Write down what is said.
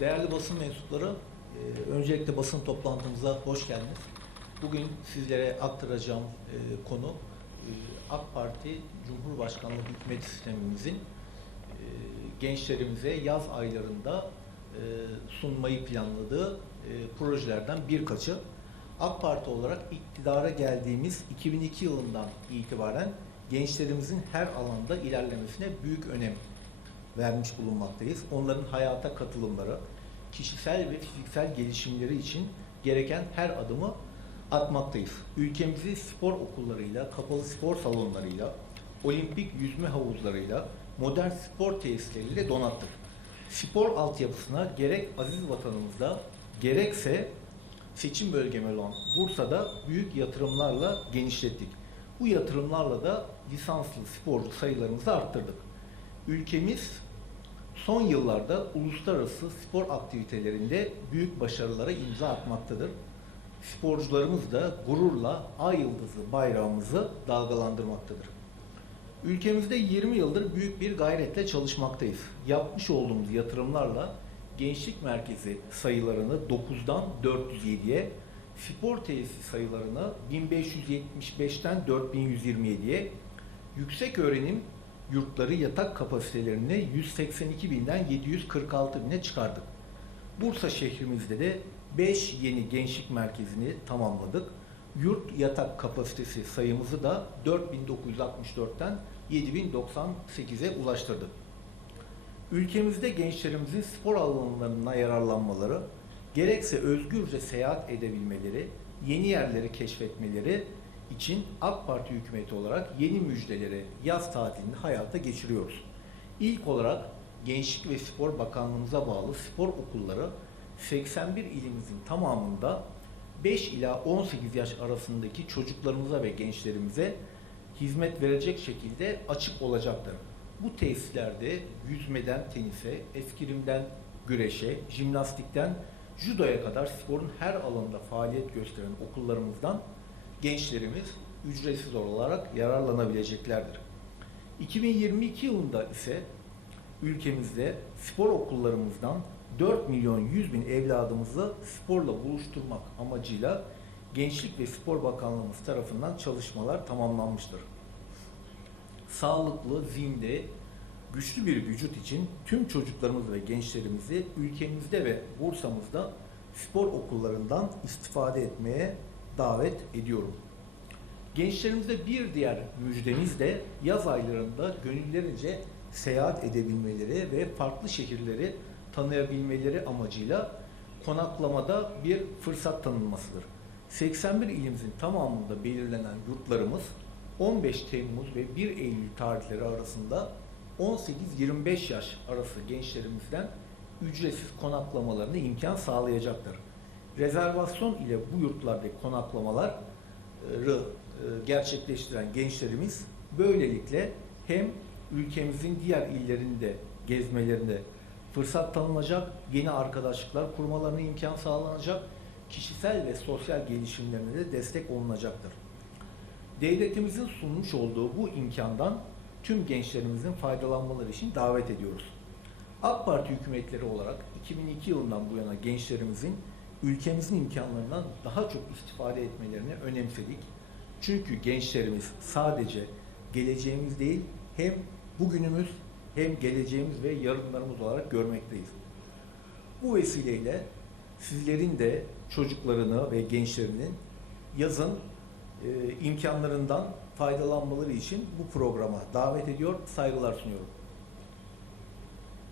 Değerli basın mensupları, e, öncelikle basın toplantımıza hoş geldiniz. Bugün sizlere aktaracağım e, konu e, AK Parti Cumhurbaşkanlığı hükümet sistemimizin gençlerimize yaz aylarında sunmayı planladığı projelerden birkaçı. AK Parti olarak iktidara geldiğimiz 2002 yılından itibaren gençlerimizin her alanda ilerlemesine büyük önem vermiş bulunmaktayız. Onların hayata katılımları, kişisel ve fiziksel gelişimleri için gereken her adımı atmaktayız. Ülkemizi spor okullarıyla, kapalı spor salonlarıyla, olimpik yüzme havuzlarıyla, modern spor tesisleriyle donattık. Spor altyapısına gerek aziz vatanımızda gerekse seçim bölgemi olan Bursa'da büyük yatırımlarla genişlettik. Bu yatırımlarla da lisanslı sporcu sayılarımızı arttırdık. Ülkemiz son yıllarda uluslararası spor aktivitelerinde büyük başarılara imza atmaktadır. Sporcularımız da gururla ay yıldızı bayrağımızı dalgalandırmaktadır. Ülkemizde 20 yıldır büyük bir gayretle çalışmaktayız. Yapmış olduğumuz yatırımlarla gençlik merkezi sayılarını 9'dan 407'ye, spor tesis sayılarını 1575'ten 4127'ye, yüksek öğrenim yurtları yatak kapasitelerini 182 binden 746 bine çıkardık. Bursa şehrimizde de 5 yeni gençlik merkezini tamamladık. Yurt yatak kapasitesi sayımızı da 4964'ten 7098'e ulaştırdık. Ülkemizde gençlerimizin spor alanlarına yararlanmaları, gerekse özgürce seyahat edebilmeleri, yeni yerleri keşfetmeleri için AK Parti hükümeti olarak yeni müjdeleri yaz tatilini hayata geçiriyoruz. İlk olarak Gençlik ve Spor Bakanlığımıza bağlı spor okulları 81 ilimizin tamamında 5 ila 18 yaş arasındaki çocuklarımıza ve gençlerimize hizmet verecek şekilde açık olacaktır. Bu tesislerde yüzmeden tenise, eskrimden güreşe, jimnastikten judoya kadar sporun her alanında faaliyet gösteren okullarımızdan gençlerimiz ücretsiz olarak yararlanabileceklerdir. 2022 yılında ise ülkemizde spor okullarımızdan 4 milyon 100 bin evladımızı sporla buluşturmak amacıyla Gençlik ve Spor Bakanlığımız tarafından çalışmalar tamamlanmıştır. Sağlıklı, zinde, güçlü bir vücut için tüm çocuklarımız ve gençlerimizi ülkemizde ve Bursa'mızda spor okullarından istifade etmeye davet ediyorum. Gençlerimize bir diğer müjdemiz de yaz aylarında gönüllerince seyahat edebilmeleri ve farklı şehirleri tanıyabilmeleri amacıyla konaklamada bir fırsat tanınmasıdır. 81 ilimizin tamamında belirlenen yurtlarımız 15 Temmuz ve 1 Eylül tarihleri arasında 18-25 yaş arası gençlerimizden ücretsiz konaklamalarına imkan sağlayacaktır. Rezervasyon ile bu yurtlardaki konaklamaları e, gerçekleştiren gençlerimiz böylelikle hem ülkemizin diğer illerinde gezmelerinde fırsat tanınacak, yeni arkadaşlıklar kurmalarına imkan sağlanacak, kişisel ve sosyal gelişimlerine de destek olunacaktır. Devletimizin sunmuş olduğu bu imkandan tüm gençlerimizin faydalanmaları için davet ediyoruz. AK Parti hükümetleri olarak 2002 yılından bu yana gençlerimizin ülkemizin imkanlarından daha çok istifade etmelerini önemsedik. Çünkü gençlerimiz sadece geleceğimiz değil, hem bugünümüz hem geleceğimiz ve yarınlarımız olarak görmekteyiz. Bu vesileyle sizlerin de çocuklarını ve gençlerinin yazın e, imkanlarından faydalanmaları için bu programa davet ediyor, saygılar sunuyorum.